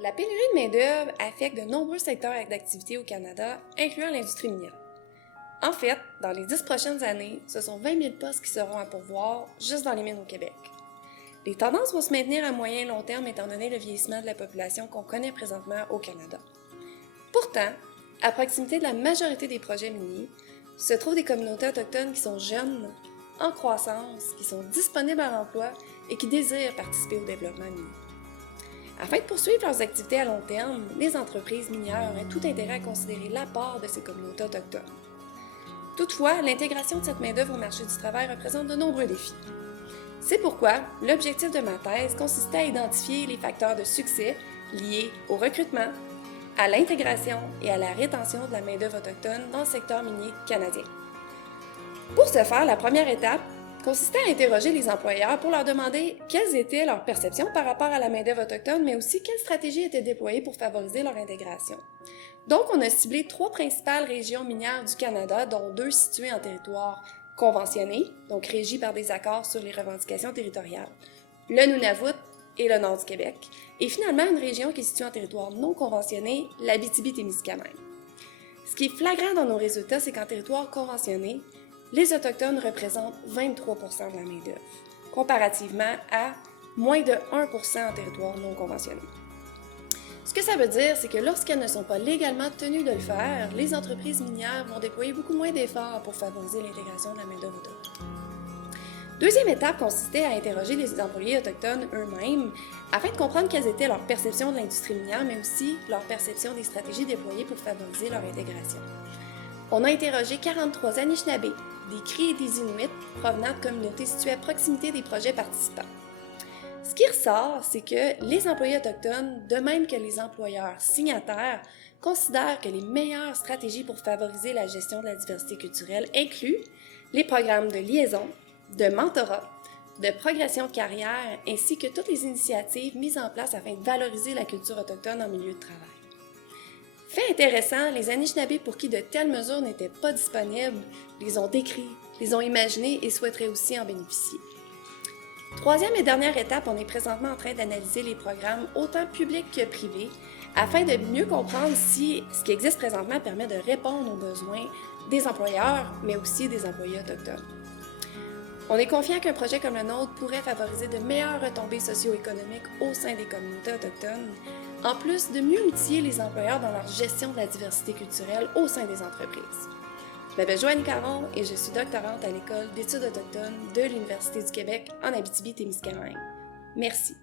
La pénurie de main-d'œuvre affecte de nombreux secteurs d'activité au Canada, incluant l'industrie minière. En fait, dans les 10 prochaines années, ce sont 20 000 postes qui seront à pourvoir juste dans les mines au Québec. Les tendances vont se maintenir à moyen et long terme étant donné le vieillissement de la population qu'on connaît présentement au Canada. Pourtant, à proximité de la majorité des projets miniers, se trouvent des communautés autochtones qui sont jeunes, en croissance, qui sont disponibles à l'emploi et qui désirent participer au développement minier. Afin de poursuivre leurs activités à long terme, les entreprises minières auraient tout intérêt à considérer l'apport de ces communautés autochtones. Toutefois, l'intégration de cette main-d'œuvre au marché du travail représente de nombreux défis. C'est pourquoi l'objectif de ma thèse consistait à identifier les facteurs de succès liés au recrutement, à l'intégration et à la rétention de la main-d'œuvre autochtone dans le secteur minier canadien. Pour ce faire, la première étape consistait à interroger les employeurs pour leur demander quelles étaient leurs perceptions par rapport à la main-d'œuvre autochtone, mais aussi quelles stratégies étaient déployées pour favoriser leur intégration. Donc, on a ciblé 3 principales régions minières du Canada, dont 2 situées en territoire conventionné, donc régis par des accords sur les revendications territoriales, le Nunavut et le nord du Québec, et finalement une région qui est située en territoire non conventionné, l'Abitibi-Témiscamingue. Ce qui est flagrant dans nos résultats, c'est qu'en territoire conventionné, les Autochtones représentent 23 % de la main-d'œuvre, comparativement à moins de 1 % en territoire non conventionné. Ce que ça veut dire, c'est que lorsqu'elles ne sont pas légalement tenues de le faire, les entreprises minières vont déployer beaucoup moins d'efforts pour favoriser l'intégration de la main-d'œuvre autochtone. Deuxième étape consistait à interroger les employés autochtones eux-mêmes afin de comprendre quelles étaient leurs perceptions de l'industrie minière, mais aussi leur perception des stratégies déployées pour favoriser leur intégration. On a interrogé 43 Anishinabés, des Cris et des Inuits provenant de communautés situées à proximité des projets participants. Ce qui ressort, c'est que les employés autochtones, de même que les employeurs signataires, considèrent que les meilleures stratégies pour favoriser la gestion de la diversité culturelle incluent les programmes de liaison, de mentorat, de progression de carrière, ainsi que toutes les initiatives mises en place afin de valoriser la culture autochtone en milieu de travail. Fait intéressant, les Anishinabés pour qui de telles mesures n'étaient pas disponibles les ont décrits, les ont imaginés et souhaiteraient aussi en bénéficier. Troisième et dernière étape, on est présentement en train d'analyser les programmes autant publics que privés afin de mieux comprendre si ce qui existe présentement permet de répondre aux besoins des employeurs, mais aussi des employés autochtones. On est confiant qu'un projet comme le nôtre pourrait favoriser de meilleures retombées socio-économiques au sein des communautés autochtones, en plus de mieux outiller les employeurs dans leur gestion de la diversité culturelle au sein des entreprises. Je m'appelle Joannie Caron et je suis doctorante à l'École d'études autochtones de l'Université du Québec en Abitibi-Témiscamingue. Merci.